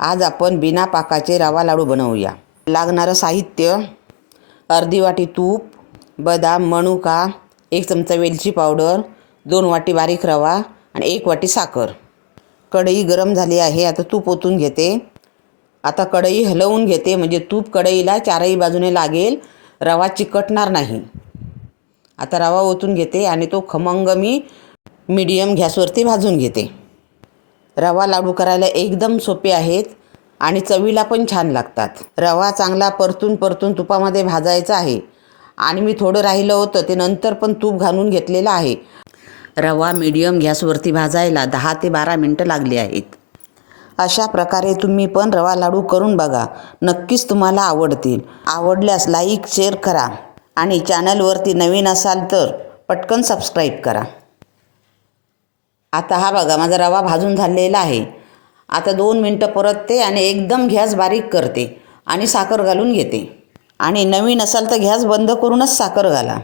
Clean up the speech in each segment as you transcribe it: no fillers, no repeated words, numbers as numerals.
आज आपण बिना पाकाचे रवा लाडू बनवूया। लागणारं साहित्य: अर्धी वाटी तूप, बदाम, मनुका, 1 चमचा वेलची पावडर, 2 वाटी बारीक रवा आणि 1 वाटी साखर। कढई गरम झाली आहे। आता तूप ओतून घेते। आता कढई हलवून घेते म्हणजे तूप कढईला चारही बाजूने लागेल, रवा चिकटणार नाही। आता रवा ओतून घेते आणि तो खमंग मी मीडियम गॅसवरती भाजून घेते। रवा लाडू करायला एकदम सोपे आहेत आणि चवीला पण छान लागतात। रवा चांगला परतून तुपामध्ये भाजायचा आहे आणि मी थोडं राहिलं होतं ते नंतर पण तूप घालून घेतलेलं आहे। रवा मीडियम गॅसवरती भाजायला 10 ते 12 मिनटं लागली आहेत। अशा प्रकारे तुम्ही पण रवा लाडू करून बघा, नक्कीच तुम्हाला आवडतील। आवडल्यास लाईक शेअर करा आणि चॅनलवरती नवीन असाल तर पटकन सबस्क्राईब करा। आता हा बघा माझा रवा भाजून झालेला आहे। आता 2 मिनटं परतते आणि एकदम गॅस बारीक करते आणि साखर घालून घेते। आणि नवीन असाल तर गॅस बंद करूनच साखर घाला।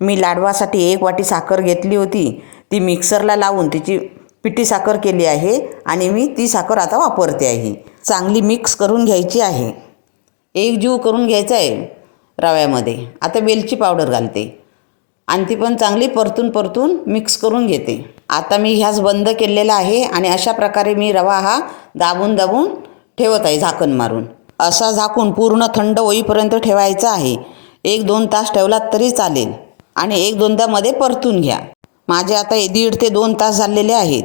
मी लाडवासाठी 1 वाटी साखर घेतली होती, ती मिक्सरला लावून तिची पिठी साखर केली आहे आणि मी ती साखर आता वापरते आहे। चांगली मिक्स करून घ्यायची आहे, एकजीव करून घ्यायचं आहे रव्यामध्ये। आता वेलची पावडर घालते आणि ती पण चांगली परतून मिक्स करून घेते। आता मी गॅस बंद केलेला आहे आणि अशा प्रकारे मी रवा हा दाबून ठेवत आहे झाकण मारून। असा झाकून पूर्ण थंड होईपर्यंत ठेवायचा आहे। 1-2 तास ठेवलात तरी चालेल आणि 1-2दा मध्ये परतून घ्या। माझे आता 1.5 ते 2 तास झालेले आहेत।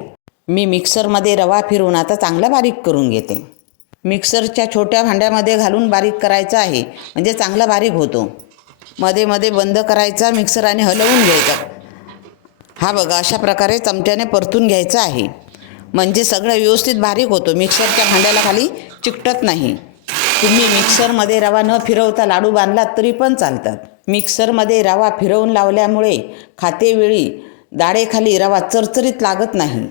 मी मिक्सरमध्ये रवा फिरवून आता चांगला बारीक करून घेते। मिक्सरच्या छोट्या भांड्यामध्ये घालून बारीक करायचा आहे म्हणजे चांगला बारीक होतो। मध्ये बंद करायचा मिक्सर आणि हलवून घ्यायचा। हा बघा अशा प्रकारे चमच्याने परतून घ्यायचं आहे म्हणजे सगळं व्यवस्थित बारीक होतो, मिक्सरच्या भांड्याला खाली चिकटत नाही। तुम्ही मिक्सरमध्ये रवा न फिरवता लाडू बांधलात तरी पण चालतात। मिक्सरमध्ये रवा फिरवून लावल्यामुळे खातेवेळी दाढेखाली रवा चरचरीत लागत नाही।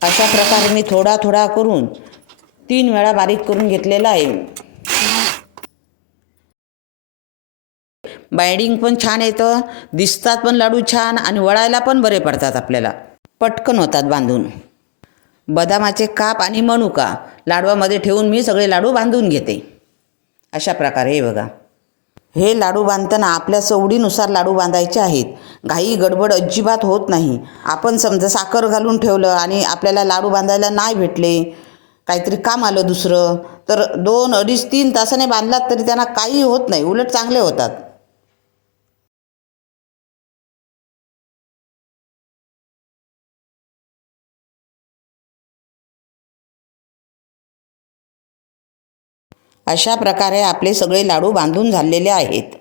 अशा प्रकारे मी थोडा करून 3 वेळा बारीक करून घेतलेला आहे। बाइंडिंग पण छान येतं, दिसतात पण लाडू छान आणि वळायला पण बरे पडतात, आपल्याला पटकन होतात बांधून। बदामाचे काप आणि मनुका लाडवामध्ये ठेवून मी सगळे लाडू बांधून घेते। अशा प्रकारे हे बघा, हे लाडू बांधताना आपल्या सवडीनुसार लाडू बांधायचे आहेत। घाई गडबड अजिबात होत नाही। आपण समजा साखर घालून ठेवलं आणि आपल्याला लाडू बांधायला नाही भेटले, काहीतरी काम आलं दुसरं, तर 2, 2.5, 3 तासाने बांधलात तरी त्यांना काही होत नाही, उलट चांगले होतात। अशा प्रकारे आपले सगळे लाडू बांधून झालेले आहेत।